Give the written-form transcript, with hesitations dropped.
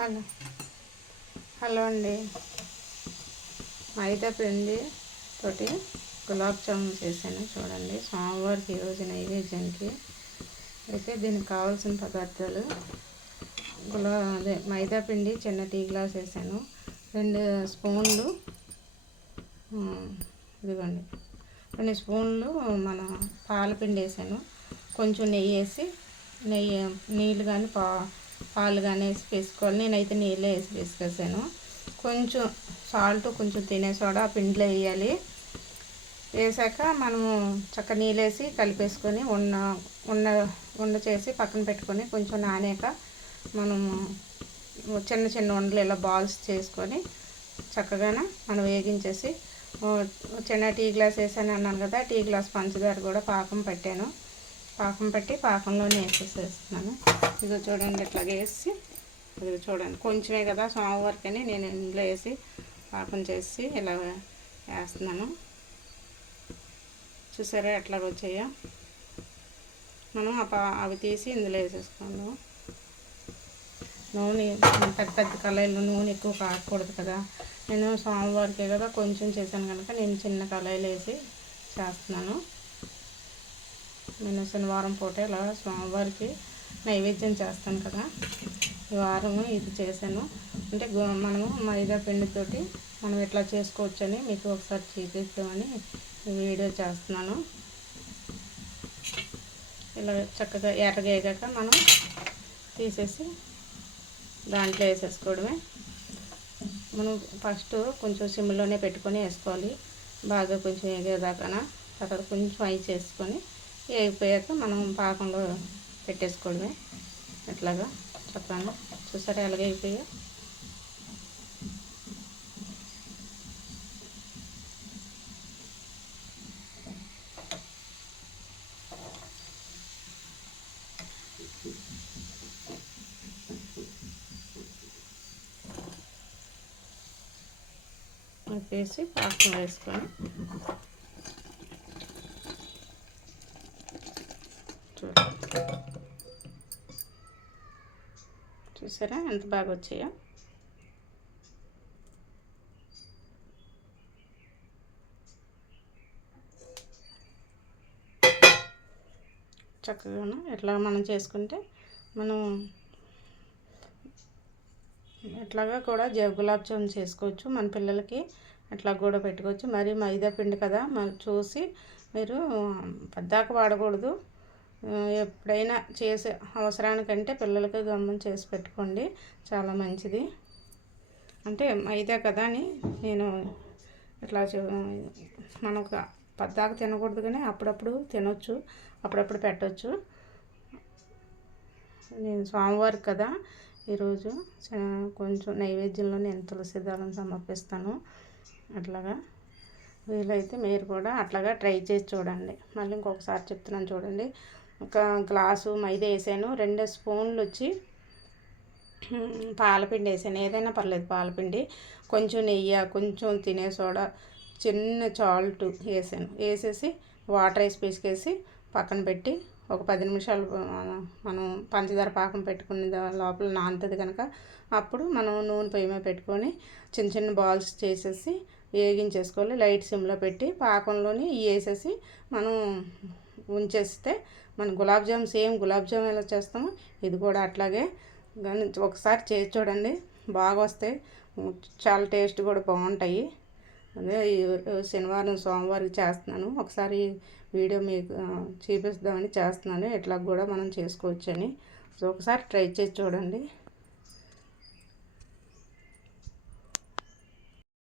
Hello hello అండి. మైదా పిండి తోటి గులాబ్ జామున్ చేశాను చూడండి. సోమవారికి ఈరోజు నైవేద్యానికి అయితే దీనికి కావాల్సిన పదార్థాలు అదే మైదా పిండి చిన్న టీ గ్లాస్ వేసాను. 2 స్పూన్లు ఇదిగోండి 2 స్పూన్లు మన పాలపిండి వేసాను. కొంచెం నెయ్యి వేసి నీళ్ళు కానీ పాలు కానీ వేసి వేసుకోవాలి. నేనైతే నీళ్ళే వేసి వేసుకేసాను. కొంచెం సాల్ట్, కొంచెం తినే సోడా పిండిలో వేయాలి. వేసాక మనము చక్క నీళ్ళు వేసి కలిపేసుకొని ఉండ చేసి పక్కన పెట్టుకొని కొంచెం నానాక మనము చిన్న చిన్న ఉండలు ఇలా బాల్స్ చేసుకొని చక్కగా మనం వేగించేసి చిన్న టీ గ్లాస్ వేసాను అన్నాను కదా, టీ గ్లాస్ పంచదార కూడా పాకం పట్టాను. పాకం పట్టి పాకంలోనే వేసేసేస్తున్నాను. ఇదిగో చూడండి, ఇట్లా వేసి ఇదిగో చూడండి, కొంచెమే కదా సోమవారికని నేను ఇందులో వేసి పాకం చేసి ఇలా వేస్తున్నాను. చూసారా ఎట్లా వచ్చాయో. మనం అవి తీసి ఇందులో వేసేసుకున్నాము. నూనె పెద్ద పెద్ద కళాయిలో నూనె ఎక్కువ కాకూడదు కదా. నేను సోమవారికే కదా కొంచెం చేశాను కనుక నేను చిన్న కళాయిలు వేసి చేస్తున్నాను. నేను శనివారం పూట ఇలా సోమవారికి నైవేద్యం చేస్తాను కదా, ఈ వారం ఇది చేశాను. అంటే మనము మైదా పిండితోటి మనం ఇట్లా చేసుకోవచ్చని మీకు ఒకసారి చూపిస్తామని వీడియో చేస్తున్నాను. ఇలా చక్కగా ఎర్రగేగాక మనం తీసేసి దాంట్లో వేసేసుకోవడమే. మనం ఫస్ట్ కొంచెం సిమ్లోనే పెట్టుకొని వేసుకోవాలి. బాగా కొంచెం ఎగేదాకా తర్వాత కొంచెం ఐస్ చేసుకొని వేగిపోయాక మనం పాకంలో పెట్టేసుకోవడమే. ఎట్లాగా చెప్పాను చూసారా ఎలాగ అయిపోయా. వేసి పాకం వేసుకొని చూసారా ఎంత బాగా వచ్చాయో. చక్కగా ఎట్లా మనం చేసుకుంటే మనం ఎట్లాగా కూడా గులాబ్ జామున్ చేసుకోవచ్చు. మన పిల్లలకి అట్లా కూడా పెట్టుకోవచ్చు. మరి మైదా పిండి కదా, మరి చూసి మీరు పద్దాక వాడకూడదు. ఎప్పుడైనా చేసే అవసరానికంటే పిల్లలకి గమ్మం చేసి పెట్టుకోండి, చాలా మంచిది. అంటే మైదా కదా అని నేను ఇట్లా మనకు పద్దాక తినకూడదు కానీ అప్పుడప్పుడు తినొచ్చు, అప్పుడప్పుడు పెట్టవచ్చు. నేను సోమవారం కదా ఈరోజు కొంచెం నైవేద్యంలో నేను తులసి దళం సమర్పిస్తాను. అట్లాగా వీలైతే మీరు కూడా అట్లాగా ట్రై చేసి చూడండి. మళ్ళీ ఇంకొకసారి చెప్తున్నాను చూడండి. ఒక గ్లాసు మైదా వేసాను. 2 స్పూన్లు వచ్చి పాలపిండి వేసాను. ఏదైనా పర్లేదు పాలపిండి, కొంచెం నెయ్యి, కొంచెం తినే సోడా, చిన్న సాల్ట్ వేసాను. వేసేసి వాటర్ వేసి పిసికేసి పక్కన పెట్టి ఒక 10 నిమిషాలు మనం పంచదార పాకం పెట్టుకునే లోపల నానుతుంది కనుక అప్పుడు మనం నూనె పొయ్యి మీద పెట్టుకొని చిన్న చిన్న బాల్స్ చేసేసి వేగించేసుకోవాలి. లైట్ సిమ్లో పెట్టి పాకంలోని వేసేసి మనం ఉంచేస్తే మన గులాబ్ జామ్ సేమ్ గులాబ్ జామ్ ఎలా చేస్తామో ఇది కూడా అట్లాగే. కానీ ఒకసారి చేసి చూడండి, బాగా వస్తాయి, చాలా టేస్ట్ కూడా బాగుంటాయి. అదే శనివారం సోమవారం చేస్తున్నాను. ఒకసారి వీడియో మీకు చూపిస్తామని చేస్తున్నాను, ఎట్లా కూడా మనం చేసుకోవచ్చని. ఒకసారి ట్రై చేసి చూడండి.